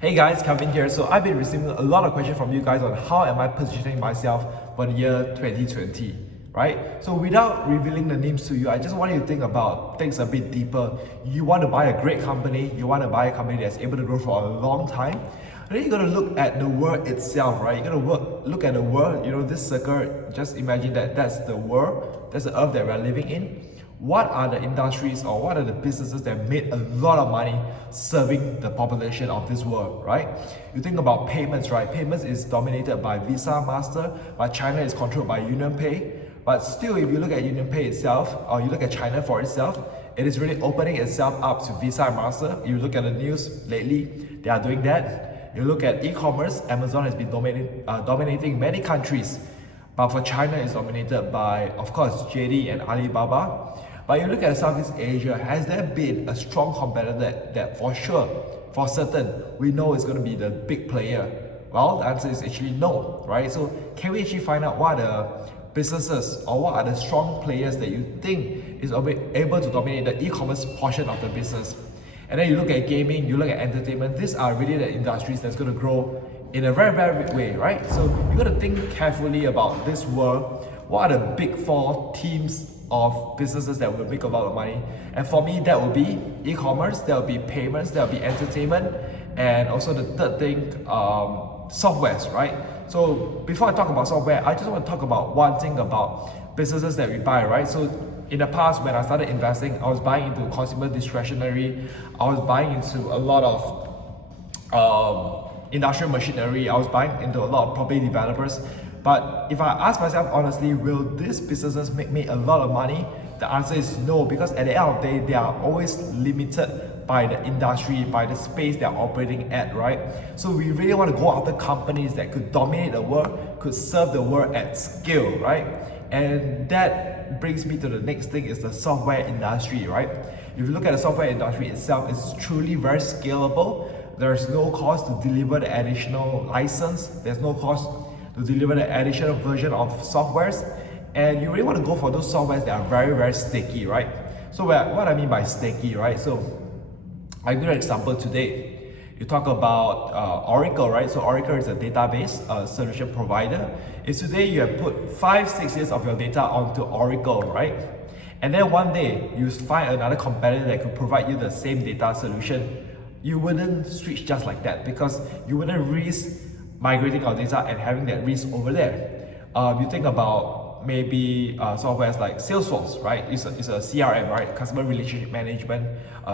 Hey guys, Kevin here. So I've been receiving a lot of questions from you guys on how am I positioning myself for the year 2020, right? So without revealing the names to you, I just want you to think about things a bit deeper. You want to buy a great company, you want to buy a company that's able to grow for a long time. And then you gotta look at the world itself, right? You gotta look at the world, this circle, just imagine that that's the world, that's the earth that we're living in. What are the industries or what are the businesses that made a lot of money serving the population of this world, right? You think about payments, right? Payments is dominated by Visa, Master, but China is controlled by UnionPay. But still, if you look at UnionPay itself, or you look at China for itself, it is really opening itself up to Visa and Master. You look at the news lately, they are doing that. You look at e-commerce, Amazon has been dominating many countries. But for China, it's dominated by, of course, JD and Alibaba. But you look at Southeast Asia, has there been a strong competitor that for sure, for certain, we know is going to be the big player? Well, the answer is actually no, right? So can we actually find out what are the businesses or what are the strong players that you think is able to dominate the e-commerce portion of the business? And then you look at gaming, you look at entertainment, these are really the industries that's going to grow in a very, very big way, right? So you got to think carefully about this world. What are the big four teams of businesses that will make a lot of money? And for me, that will be e-commerce, that will be payments, that will be entertainment, and also the third thing, softwares, right? So before I talk about software, I just want to talk about one thing about businesses that we buy, right? So in the past, when I started investing, I was buying into consumer discretionary, I was buying into a lot of industrial machinery, I was buying into a lot of property developers. But if I ask myself honestly, will these businesses make me a lot of money? The answer is no, because at the end of the day, they are always limited by the industry, by the space they're operating at, right? So we really want to go after companies that could dominate the world, could serve the world at scale, right? And that brings me to the next thing, is the software industry, right? If you look at the software industry itself, it's truly very scalable. There's no cost to deliver the additional license. There's no cost to deliver the additional version of softwares. And you really want to go for those softwares that are very, very sticky, right? So what I mean by sticky, right? So I'll give you an example today. You talk about Oracle, right? So Oracle is a database solution provider. If today you have put 5-6 years of your data onto Oracle, right? And then one day you find another competitor that could provide you the same data solution, you wouldn't switch just like that, because you wouldn't risk migrating our data and having that risk over there. You think about maybe softwares like Salesforce, right? It's a CRM, right? Customer Relationship Management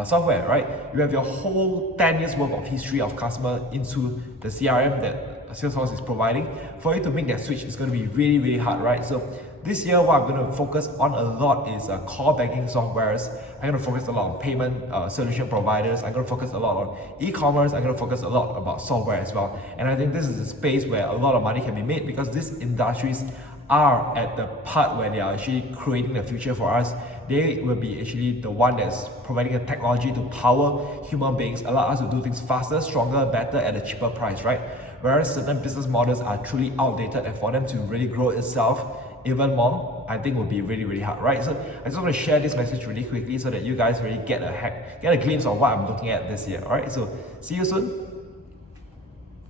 software, right? You have your whole 10 years worth of history of customer into the CRM that Salesforce is providing. For you to make that switch, it's going to be really, really hard, right? So this year, what I'm going to focus on a lot is core banking softwares. I'm going to focus a lot on payment solution providers. I'm going to focus a lot on e-commerce. I'm going to focus a lot about software as well. And I think this is a space where a lot of money can be made, because these industries are at the part where they are actually creating the future for us. They will be actually the one that's providing the technology to power human beings, allow us to do things faster, stronger, better at a cheaper price, right? Whereas certain business models are truly outdated, and for them to really grow itself even more, I think will be really, really hard, right? So I just want to share this message really quickly so that you guys really get a glimpse of what I'm looking at this year. All right, so see you soon.